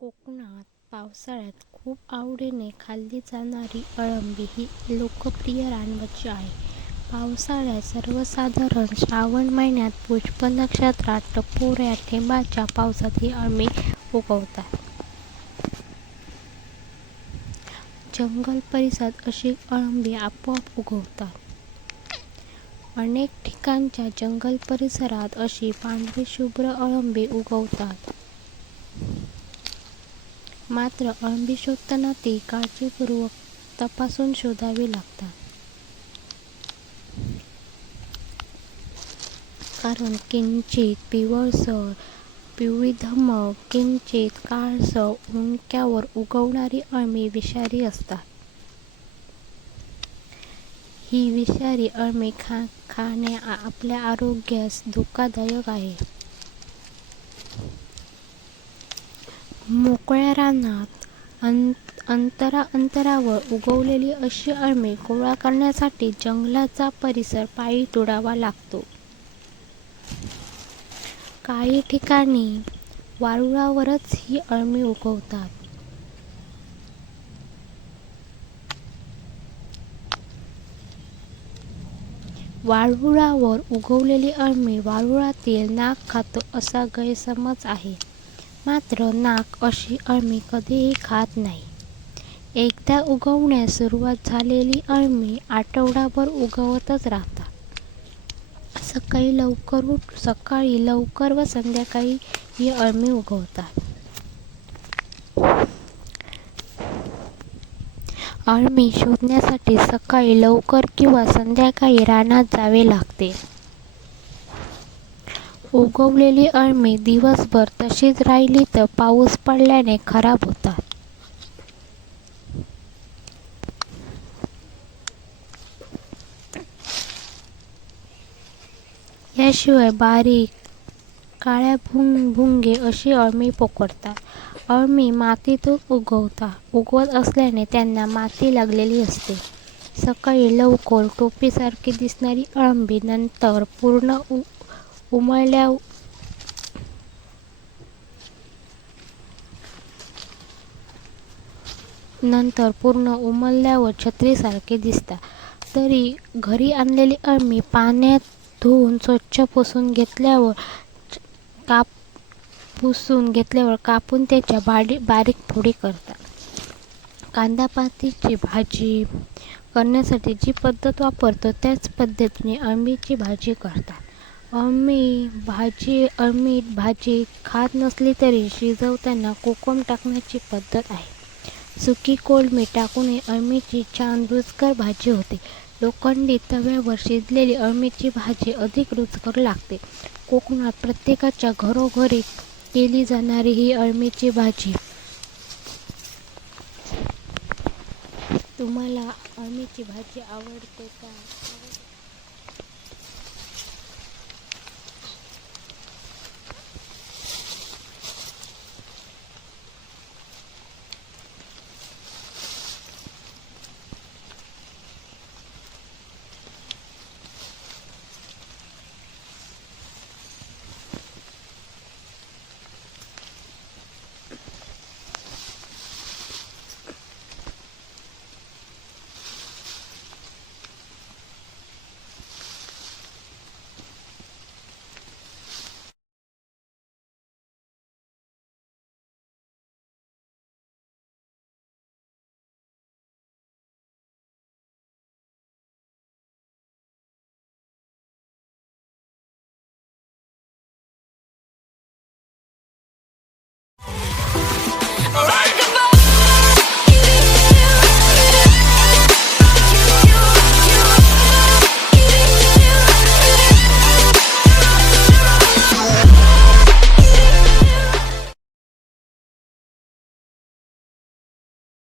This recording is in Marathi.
कोकणात पावसाळ्यात खूप आवडीने खाल्ली जाणारी अळंबी ही लोकप्रिय रानभाजी आहे. पावसाळ्यात सर्वसाधारण श्रावण महिन्यात पुष्प नक्षत्रात टपोऱ्या थेंबाच्या पावसात ही अळमी उगवतात. जंगल परिसरात अशी अळंबी आपोआप उगवतात. अनेक ठिकाणच्या जंगल परिसरात अशी पांढरी शुभ्र अळंबी उगवतात. मात्र अळंबी शोधताना ती काळजीपूर्वक तपासून शोधावी लागतात कारण किंचित पिवळसर, पिवळीधम्मक, किंचित काळसर उंक्यावर उगवणारी अळमी विषारी असतात. ही विषारी अळमी खा खाणे आपल्या आरोग्यास धोकादायक आहे. मोकळ्या रानात अंतराअंतरावर उगवलेली अशी अळमे गोळा करण्यासाठी जंगलाचा परिसर पायी तुडावा लागतो. काही ठिकाणी वारुळावरच ही अळमी उगवतात. वारुळावर उगवलेली अळमी वारुळातील नाक खातो असा गैरसमज आहे. मात्र नाक अशी अळमी कधीही खात नाही. एकदा उगवण्यास सुरुवात झालेली अळमी आठवडाभर उगवतच राहतात. सकाळी लवकर उठ सकाळी लवकर व संध्याकाळी ही अळमी उगवतात. अळमी शोधण्यासाठी सकाळी लवकर किंवा संध्याकाळी रानात जावे लागते. उगवलेली अळमी दिवसभर तशीच राहिली तर पाऊस पडल्याने खराब होतात. याशिवाय बारीक, काळ्या भुंगभुंगे अशी अळमी पोखरतात. अळमी मातीतून उगवत असल्याने त्यांना माती लागलेली असते. सकाळी लवकर टोपीसारखी दिसणारी अळंबी नंतर पूर्ण उमळल्यावर नंतर पूर्ण उमलल्यावर छत्रीसारखे दिसतात तरी घरी आणलेली अळमी पाण्यात धुवून स्वच्छ पुसून घेतल्यावर काप पुसून घेतल्यावर कापून त्याच्या बारीक फोडी करतात. कांदापातीची भाजी करण्यासाठी जी पद्धत वापरतो त्याच पद्धतीने अळंबीची भाजी करतात. आम्ही भाजी खात नसली तरी शिजवताना कोकम टाकण्याची पद्धत आहे. सुकी कोळंबी टाकूनही अळमीची छान रुचकर भाजी होते. लोखंडी तव्यावर शिजलेली अळमीची भाजी अधिक रुचकर लागते. कोकणात प्रत्येकाच्या घरोघरी केली जाणारी ही अळमीची भाजी. तुम्हाला अळमीची भाजी आवडते का?